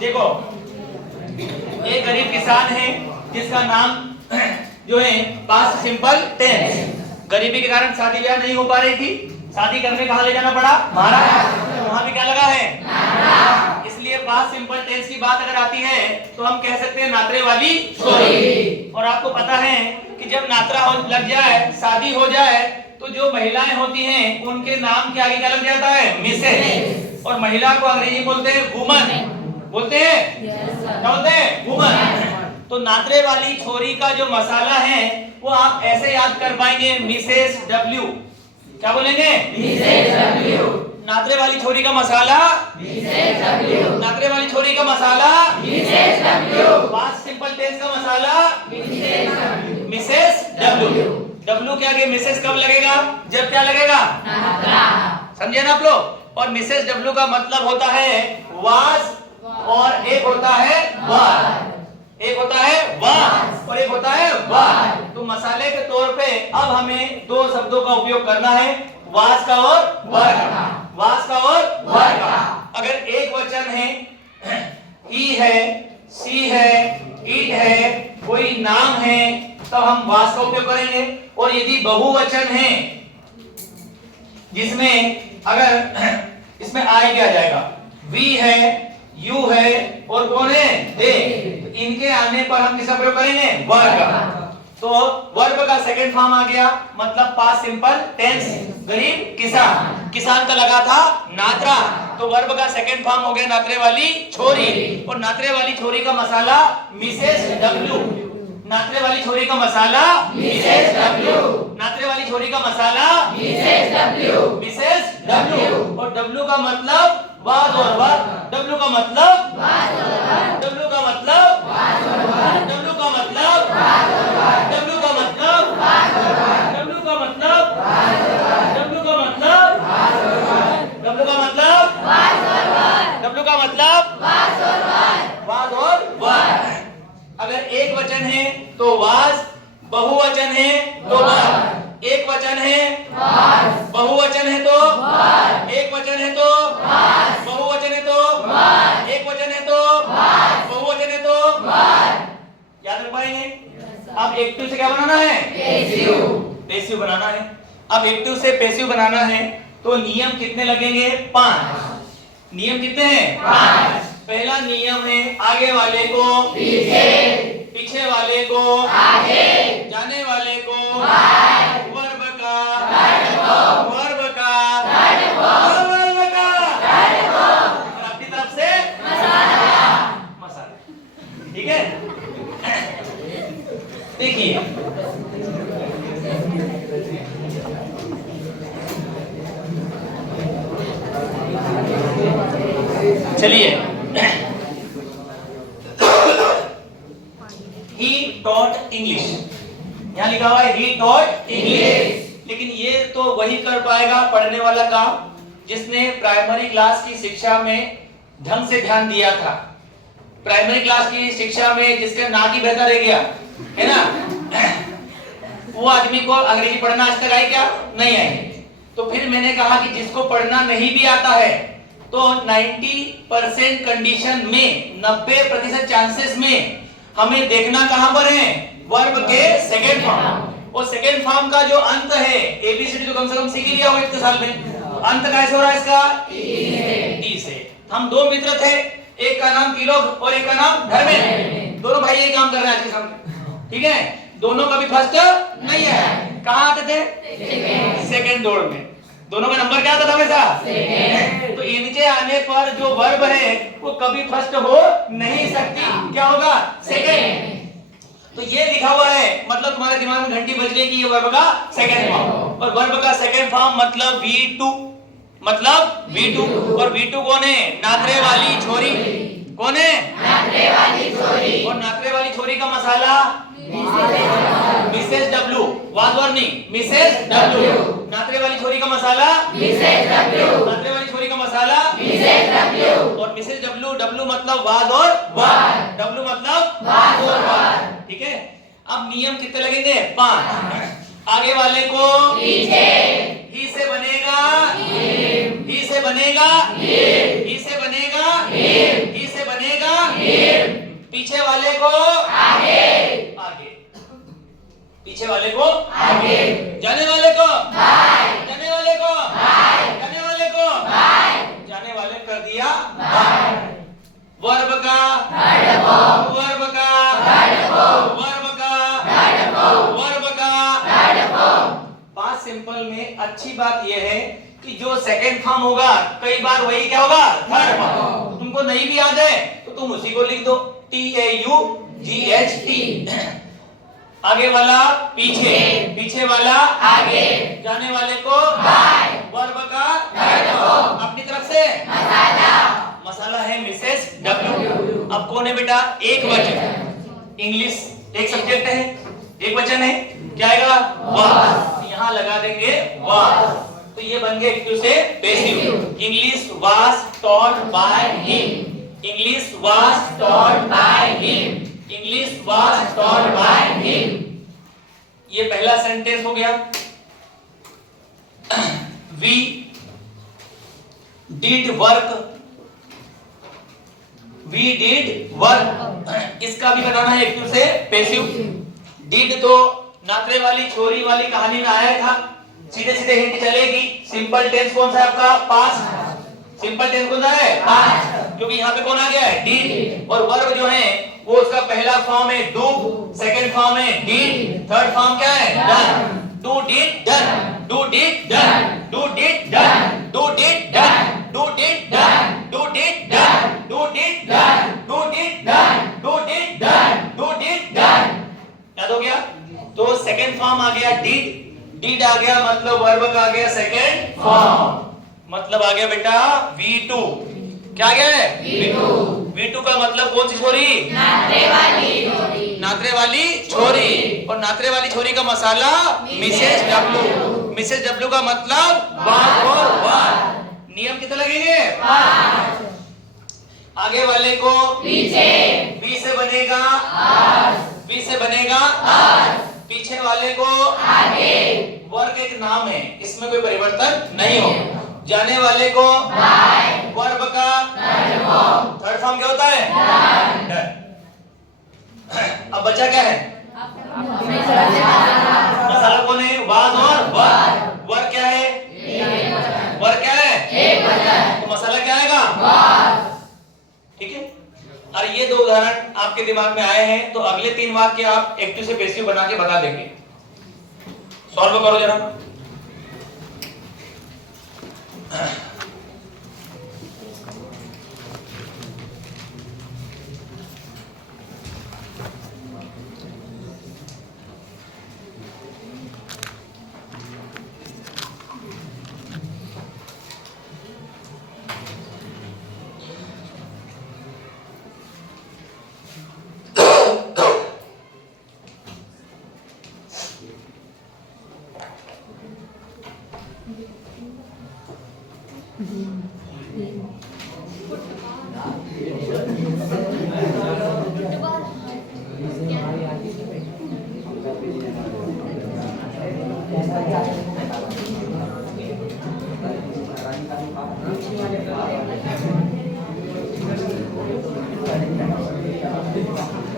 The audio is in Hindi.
देखो, एक गरीब किसान है जिसका नाम जो है पास्ट सिंपल टेंस। गरीबी के कारण शादी ब्याह नहीं हो पा रही थी, शादी करने कहाँ ले जाना पड़ा? महाराज। वहां भी क्या लगा है? नात्रा। इसलिए पास्ट सिंपल टेंस की बात अगर आती है तो हम कह सकते हैं नात्रे वाली छोरी। और आपको पता है कि जब नात्रा लग जाए, शादी हो जाए, तो जो महिलाएं होती हैं उनके नाम के आगे क्या लग जाता है? मिसेस। और महिला को अंग्रेजी बोलते हैं वुमन। बोलते हैं क्या बोलते हैं? वुमन। तो नात्रे वाली छोरी का जो मसाला है वो आप ऐसे याद कर पाएंगे, मिसेस डब्ल्यू। क्या बोलेंगे? Mrs W. नात्रे वाली छोरी का मसाला मिसेस डब्ल्यू। नात्रे वाली छोरी का मसाला Mrs W. Past simple tense का मसाला मिसेस डब्ल्यू। डब्ल्यू के आगे मिसेस कब लगेगा? जब क्या लगेगा? नात्रा। समझे ना आप लोग? और मिसेस डब्ल्यू का मतलब होता है वाज, और एक होता है वर। एक होता है वाज और एक होता है वर। तो मसाले के तौर पे अब हमें दो शब्दों का उपयोग करना है, वाज का और वर का। वाज का और वर का। अगर एक वचन है, ही है, सी है, इट है, कोई नाम है, तब हम वाज का उपयोग करेंगे। और यदि बहुवचन है जिसमें अगर इसमें आई क्या जाएगा? वी है, यू है और कौन है? दे। तो इनके आने पर हम किसका प्रयोग करेंगे? वर्ब का। तो वर्ब का सेकंड फॉर्म आ गया, मतलब पास्ट सिंपल टेंस। गरीब किसान, किसान का लगा था नात्रा, तो वर्ब का सेकंड फॉर्म हो गया नात्रे वाली छोरी। और नात्रे वाली छोरी का मसाला मिसेस डब्ल्यू। नात्रे वाली छोरी का मसाला मिसेस डब्ल्यू। नात्रे वाली छोरी का मसाला मिसेस डब्ल्यू। Mrs W. और डब्ल्यू का मतलब वाज और वर। डब्ल्यू का मतलब वाज और वर। डब्ल्यू का मतलब वाज और वर। डब्ल्यू का मतलब वाज और वर। डब्ल्यू का मतलब वाज और वर। डब्ल्यू का मतलब वाज और वर। डब्ल्यू का मतलब वाज और वर। डब्ल्यू का मतलब वाज और वर। डब्ल्यू का मतलब वाज और वर। वाज और वर। अगर एक वचन है तो वाज, बहुवचन है तो वर। एक वचन है वाज, बहुवचन है तो वर। एक वचन है तो वाज, बहुवचन है तो वर। एक वचन है तो वाज, बहुवचन है तो वर। याद रख पाएंगे? अब एक्टिव से क्या बनाना है? पैसिव। पैसिव बनाना है। अब एक्टिव से पैसिव बनाना है तो नियम कितने लगेंगे? 5। नियम कितने हैं? 5। पहला नियम है आगे वाले को पीछे, पीछे वाले को आगे, जाने वाले को बाहर, वर्ब का वर्ब को, वर्ब का वर्ब को, वर्ब का वर्ब को, और अपनी तरफ से मसाला, मसाला। ठीक है? देखिए, चलिए, He taught English, यहाँ लिखा हुआ है He taught English, लेकिन ये तो वही कर पाएगा पढ़ने वाला काम जिसने प्राइमरी क्लास की शिक्षा में ढंग से ध्यान दिया था। प्राइमरी क्लास की शिक्षा में जिसका नाक ही बहता रह गया है ना, वो आदमी को अंग्रेजी पढ़ना आज तक आई क्या? नहीं आई। तो फिर मैंने कहा कि जिसको पढ़ना नहीं भी आता है तो 90% कंडीशन में, 90% चांसेस में हमें देखना कहां पर है? वर्ब के सेकंड फॉर्म। और सेकंड फॉर्म का जो अंत है, एबीसीडी तो कम से कम सीख ही लिया होगा इतने साल में, अंत कैसे हो रहा है इसका? टी से। हम दो मित्र थे, एक का नाम तिलोक और एक का नाम धर्मेंद्र। दोनों भाई यही काम कर रहे हैं आज के सामने। ठीक है? दोनों कभी फर्स्ट नहीं है। कहां आते थे? सेकंड दौड़ में। दोनों का नंबर क्या आता था हमेशा? सेकंड। तो इनके आने पर जो वर्ब है वो कभी फर्स्ट हो नहीं सकती। क्या होगा? सेकंड। तो ये लिखा हुआ है, मतलब तुम्हारे दिमाग में घंटी बज रही है कि ये वर्ब का सेकंड फॉर्म। और वर्ब का सेकंड फॉर्म मतलब V2, मतलब V2। और V2 कौन है? नात्रे वाली छोरी। कौन है? नात्रे वाली छोरी। और नात्रे वाली छोरी का मसाला मिसेस डब्ल्यू। वाजवर नहीं, मिसेस डब्ल्यू। नात्रे वाली छोरी का मसाला मिसेस डब्ल्यू। नात्रे वाली छोरी का मसाला मिसेस डब्ल्यू। और मिसेस डब्ल्यू, डब्ल्यू मतलब वाज और वर, डब्ल्यू मतलब वाज और वर। ठीक है? अब नियम कितने लगेंगे? 5। आगे वाले को पीछे, ही से बनेगा ही से बनेगा ही से बनेगा पीछे वाले को आगे, आगे, पीछे वाले को आगे, जाने वाले को बाय, जाने वाले को बाय, जाने वाले को बाय, जाने वाले कर दिया बाय। वर्ब का वर्ब का वर्ब का वर्ब का। पास्ट सिंपल में अच्छी बात यह है कि जो सेकंड फॉर्म होगा कई बार वही क्या होगा, थर्ड फॉर्म। तुमको नहीं भी याद है तो तुम उसी को लिख दो, TAUGHT। आगे वाला पीछे, पीछे वाला आगे, जाने वाले को बाय, वर्ब का अपनी तरफ से मसाला, मसाला है मिसेस डब्ल्यू। अब कौन है बेटा, एक वचन, इंग्लिश एक सब्जेक्ट है, एक वचन है, क्या आएगा, वाज। यहाँ लगा देंगे वाज, तो ये बन गया एक्टिव से passive. English was taught by him, English was taught by him, English was taught by him. ये पहला सेंटेंस हो गया। We did work, we did work, इसका भी बताना है एक्टिव से पैसिव। डिड तो नात्रे वाली छोरी वाली कहानी में आया था, सीधे सीधे हिंट चलेगी। सिंपल टेंस कौन सा है आपका, पास्ट। सिंपल टेंस कौन सा है, पास्ट, क्योंकि यहाँ पे कौन आ गया है, डिड। और वर्ब जो है वो उसका पहला फॉर्म है डू, सेकंड फॉर्म है डिड, थर्ड फॉर्म क्या है, done. Do did done, do did done, do did done, do did done, do did done, do did done, do did done, do did done, do did done, do did done. याद हो गया। तो सेकंड फॉर्म आ गया डिड, डिड आ गया मतलब वर्ब का आ गया सेकंड फॉर्म, मतलब आ गया बेटा V2। क्या आ गया है, V2। V2 का मतलब कौन सी छोरी, नात्रे वाली छोरी, नात्रे वाली छोरी। और नात्रे वाली छोरी का मसाला मिसेस डब्ल्यू, मिसेस डब्ल्यू का मतलब वाज और वर। नियम कितने लगेंगे, 5। आगे वाले को पीछे, बी से बनेगा आस, बी से बनेगा आस, पीछे वाले को आगे। वर्क एक नाम है, इसमें कोई परिवर्तन नहीं हो। जाने वाले को बाय, वर्ब का थर्ड फॉर्म क्या होता है, डन। अब बचा क्या है, मसाला कौन है, वाज और वर। वर क्या है, वर क्या है, एक वचन, तो मसाला क्या आएगा, वाज। ठीक है। और ये दो उदाहरण आपके दिमाग में आए हैं, तो अगले 3 वाक्य आप एक्टिव से पैसिव बना के बता देंगे। सॉल्व करो जरा। Thank you.